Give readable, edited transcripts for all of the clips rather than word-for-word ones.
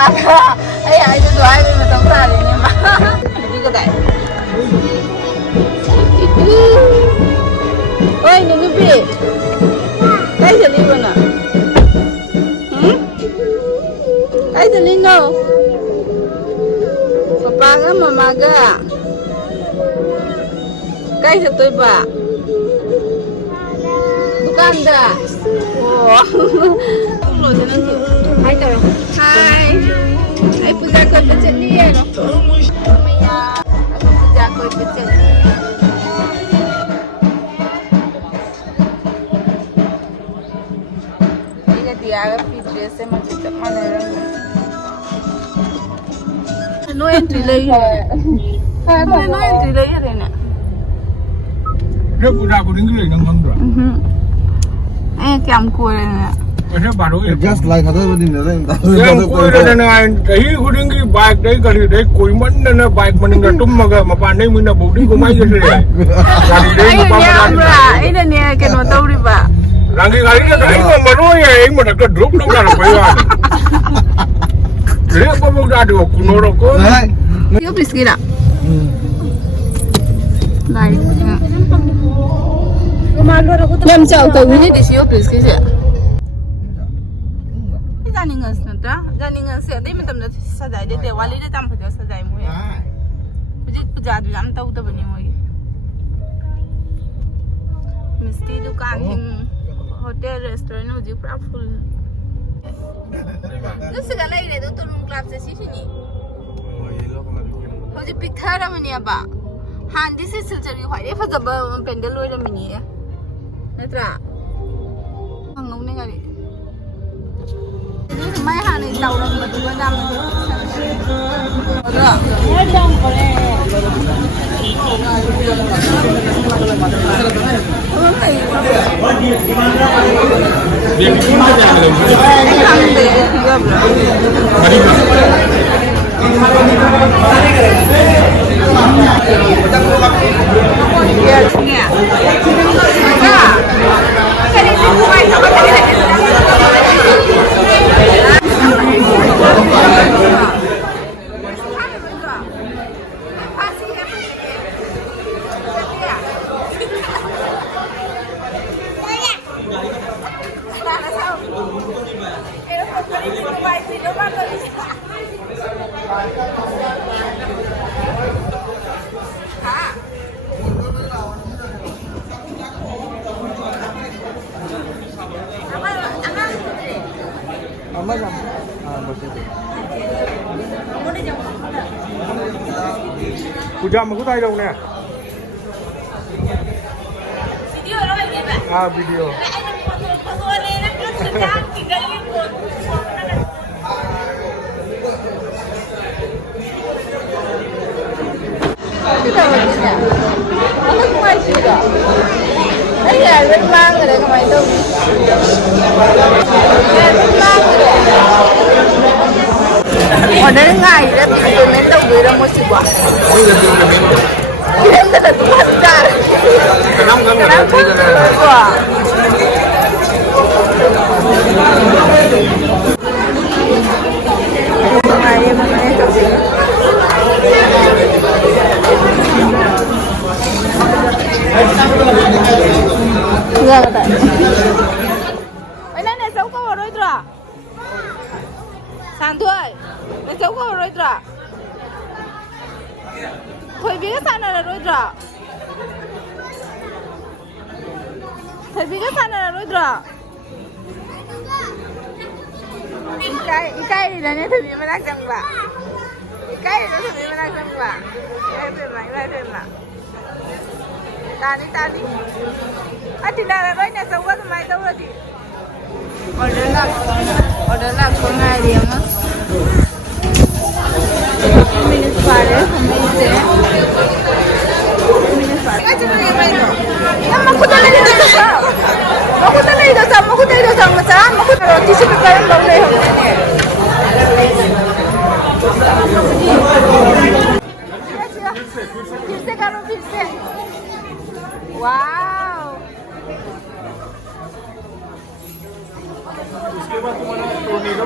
mà ai cho tụi ai mà tống ra đi nè mà đi cái này ôi đừng có bị cái gì đi luôn à cái gì đi đâu papa cái mama cái cái gì tôi bà Uganda. Wow. Hello, Hai tao. Hai. Ai puja kau baca ni ya, no? Maya, aku puja kau baca ni. Ini dia agak putih se macam tak mana orang. No entry lagi. No entry lagi ni. Dia puja aku tinggal di Nangkang tu. Kiam kue ni. Macam baru ya. Just like other wedding, Yang kue ni na, kahi aku tinggal bike day kali day kue mana na bike mana nggak tum maga mapandai mina budi kumai je sih. Kali day Ayo ni amra, ini ni kena tahu ni ba. Lagi kali ni kahi mau baru ya, ini mana ke drop nak kalau bayar. Jadi apa mau dah ada kuno rokok? Yo please kira. Like. Nhâm chậu từ như thế xíu please cái gì? Gia đình người sinh ra, gia đình người sinh đây mình tầm được sao giải để để wali để tầm phải được sao giải mua. Bây giờ thì làm tàu tàu bên mua. Misti dukaan hing hotel restaurant nó chỉ prap full. Nó sẽ cái này để tôi room club sẽ xí nhỉ? Họ chỉ pick thar mình nhỉ ba. Han this is still very high. If the pendel load a mini. Netra. Ang nung ni kali. May han is tao lang matuwa na mo. Oda. Down pare. Dia di mana jalan? Kande tiga bro. Puja mà có tay đâu nè. Video. Kita macamnya. Aku kumai juga. Ya, memang ada kumai tu. Memang ada. Order ngai, tapi payment tu dia mesti buat. Dia tak pasar. Kenapa kan? Kenapa? Enggak kata. Ini nih, kau baru itu lah. Santuai, nih kau baru itu lah. Kau biasa sana baru itu lah. Kau biasa sana baru itu lah. Ikai di dalamnya tu memang nak jangka. Ikai di dalamnya memang nak jangka. Ikai lah. Tadi. Ati nara kau ni semua tu mai tahu lagi. Order nak kau ngai dia mah. Minus pada, minus pada. Macam mana yang baik tu? Yang aku tak lagi tu sah. Aku tak lagi tu sah macam. Aku tak roti sekarang boleh. फिर से करो फिर से wow उसके बाद तुम्हारा tornado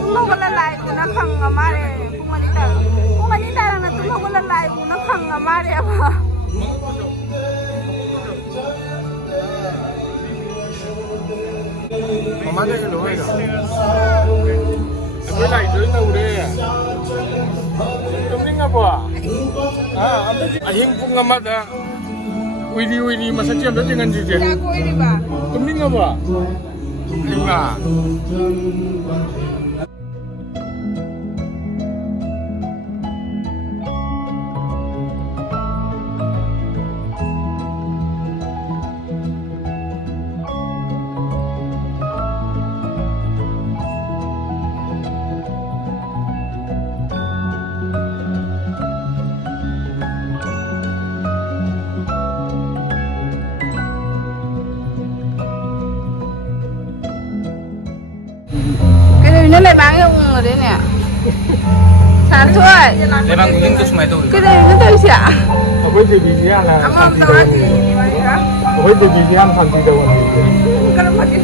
tumawala na kang amare. Pumanita lang na tumawala na kang amare apa. Mamanya cái lối rồi. Với lại dưới đâu đây à? Chúng mình ngapa? Ahing pun ngamat dah. Widi masa ciam dah dengan jijik. Ya aku ini ba. Chúng mình ngapa? Enggak. Nó lại bán cái ông ở đây nè. Sáng thôi. Lại bán cũng có mấy tuổi. Cái này nó tôi xả. Ở với thì vì là Amang tao thì vậy hả? ở với thì vì em thằng gì đâu mà. Cái nó cái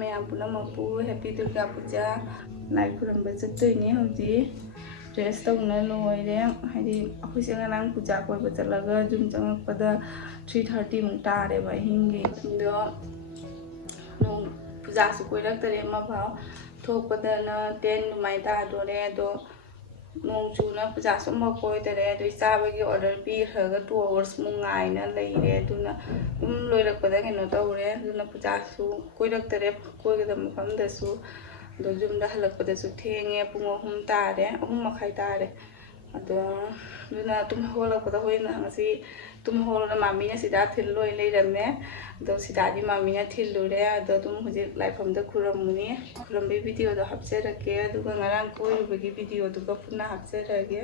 ꯃꯌꯥꯝ ꯄꯨꯝꯅꯃꯛꯄꯨ happy Durga Puja ꯂꯥꯏ ꯈꯨꯔꯨꯝꯕ ꯆꯠꯇꯣꯏꯅꯦ ꯍꯧꯖꯤꯛ dress ꯇꯧꯅ ꯂꯣꯏꯔꯦ ꯍꯥꯏꯗꯤ ꯑꯩꯈꯣꯏꯁꯦ ꯉꯔꯥꯡ ꯄꯨꯖꯥ ꯀꯣꯏꯕ ꯆꯠꯂꯒ ꯌꯨꯝ ꯆꯪꯉꯛꯄꯗ 3:30 ꯃꯨꯛ ꯇꯥꯔꯦꯕ ꯑꯍꯤꯡꯒꯤ ꯑꯗꯣ ꯅꯣꯡ ꯄꯨꯖꯥꯁꯨ ꯀꯣꯏꯔꯛꯇꯔꯦ ꯑꯃꯐꯥꯎ ꯊꯣꯛꯄꯗꯅ 10 ꯑꯗꯨꯃꯥꯏꯅ ꯇꯥꯗꯣꯔꯦ ꯑꯗꯣ ꯅꯣꯡ ꯆꯨꯅ ꯄꯨꯖꯥꯁꯨ ꯑꯃꯐꯥꯎ ꯀꯣꯏꯗꯔꯦ ꯑꯗꯣ ꯆꯥꯕꯒꯤ ꯑꯣꯔꯗꯔ ꯄꯤꯈ꯭ꯔꯒ 2 hours ꯃꯨꯛ ꯉꯥꯏꯅ ꯂꯩꯔꯦ ꯑꯗꯨꯅ ꯑꯗꯨꯝ ꯂꯣꯏꯔꯛꯄꯗ ꯀꯩꯅꯣ ꯇꯧꯔꯦ ꯑꯗꯨꯅ ꯄꯨꯖꯥꯁꯨ ꯀꯣꯏꯔꯛꯇꯔꯦ ꯀꯣꯏꯒꯗꯕ ꯃꯐꯝꯗꯁꯨ ꯑꯗꯣ ꯌꯨꯝꯗ ꯍꯜꯂꯛꯄꯗꯁꯨ ꯊꯦꯡꯉꯦ ꯄꯨꯡ 3 ꯇꯥꯔꯦ 3:30 ꯇꯥꯔꯦ ꯑꯗꯣ ꯑꯗꯨꯅ ꯇꯨꯝ ꯍꯧꯒꯠꯂꯛꯄꯗ ꯍꯣꯏꯅ ꯉꯁꯤ ꯇꯨꯝ ꯍꯧꯒꯠꯂꯒ ꯃꯥꯃꯤꯅ ꯁꯤꯗ ꯊꯤꯜꯂꯣꯏ ꯂꯩꯔꯝꯃꯦ ꯑꯗꯣ ꯁꯤꯗꯥꯗꯤ ꯃꯥꯃꯤꯅ ꯊꯤꯜꯂꯨꯔꯦ ꯑꯗꯣ ꯑꯗꯨꯝ ꯍꯧꯖꯤꯛ ꯂꯥꯏꯐꯝꯗ ꯈꯨꯔꯝꯃꯨꯅꯤ ꯈꯨꯔꯝꯕꯒꯤ ꯚꯤꯗꯤꯑꯣꯗꯣ ꯍꯥꯞꯆꯔꯛꯀꯦ ꯑꯗꯨꯒ ꯉꯔꯥꯡ ꯀꯣꯏꯔꯨꯕꯒꯤ ꯚꯤꯗꯤꯑꯣꯗꯨꯒ ꯄꯨꯟꯅ ꯍꯥꯞꯆꯔꯒꯦ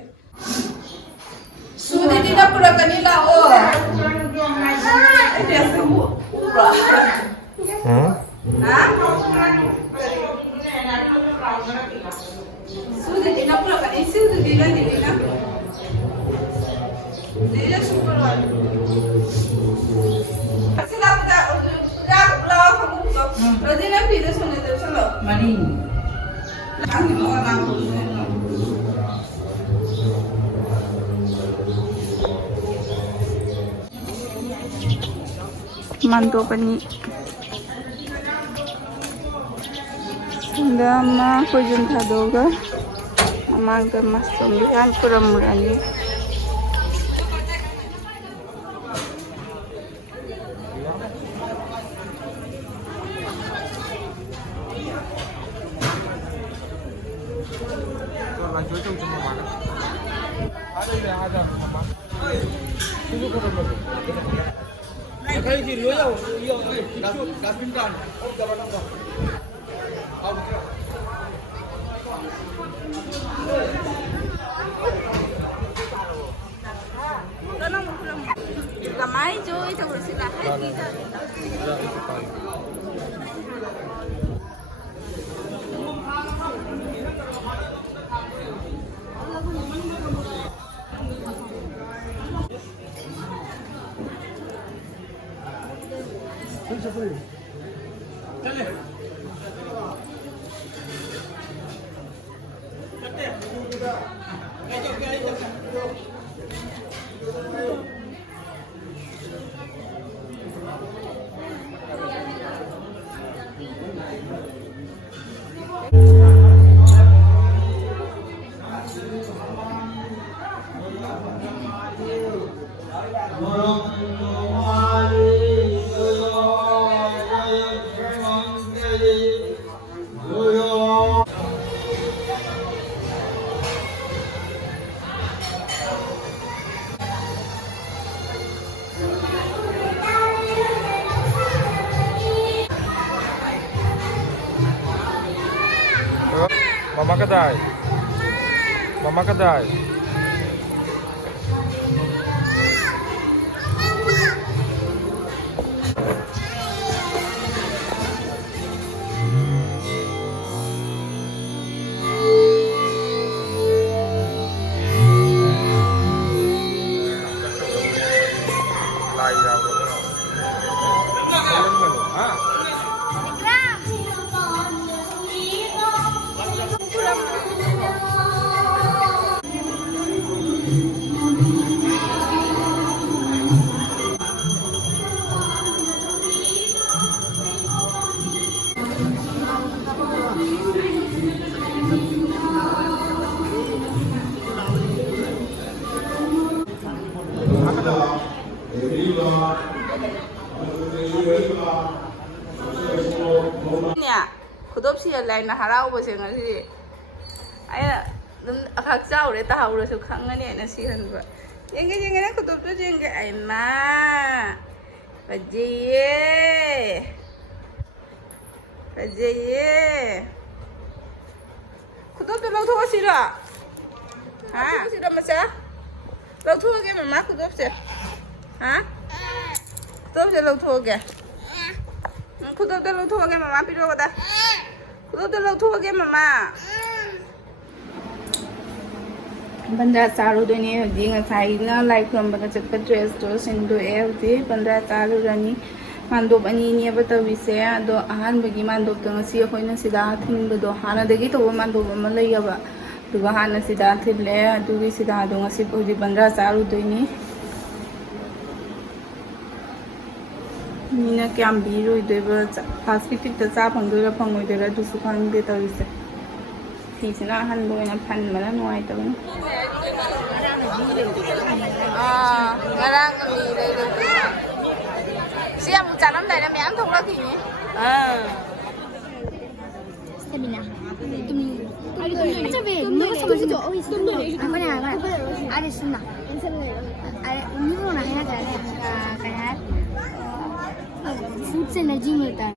수디디나 뿌라까니 나오. 수디디나 뿌라까니 수디디나 디디나. 디디나 super. Sila puja puja pulau kamu tu. Rodina video sunnah tu solo. Mari. Kami mau orang tu. Mantu pani. Dama kujun thadoga. Amangga masuk lihat kuramurani. Lanjut jom semua mana? Ada sama. Tunggu kau dulu. Kali ini lo ya, iya, dapin kan? Oh, dapat apa? Gamay joy, tawag sila. Mama kedai. Mama kedai. Nè, 구독시 라인 할아버지 ngasi. Ai khắc cháu để tao rồi sự khăng này nó xí hơn vậy. Những cái 구독 또 những cái ai mà. Và gì? Và gì? 구독 또 lâu thôi xí rồi. Hả? Xí rồi mà sao? Lâu thôi cái mà má 구독 xí. Hả? 구독 xí lâu thôi kìa. 구독도 루트하게 마마 필요하다. 구독도 루트하게 마마. पंद्रह साल उधनी होती है side ना life हम बता चक्कर dress तो सिंधु है होती पंद्रह साल उधनी मांडोप अनी ने बता विषय दो आहान बगी मांडोप तो नसी कोई न सिदा थिंग दो हाना देगी तो वो मांडोप मल यबा तो हाना सिदा थिले दुगी सिदा दो नसी होती पंद्रह साल उधनी मीना क्या बीरो इधर फास्ट टिकट चा फंगदोरा फंगोइदोरा दुसु खांदे तौरिसे फिसना हनबोइना फनमना नुआइतबन ngarang mi đây được xem một chả năm này là mẹ ăn thông ra thì nhỉ Stamina. 어차피 누가 써가지고 아무나 아래 쓴다. 아래 누구나 해야 돼. 그냥 fruits energy मिलता है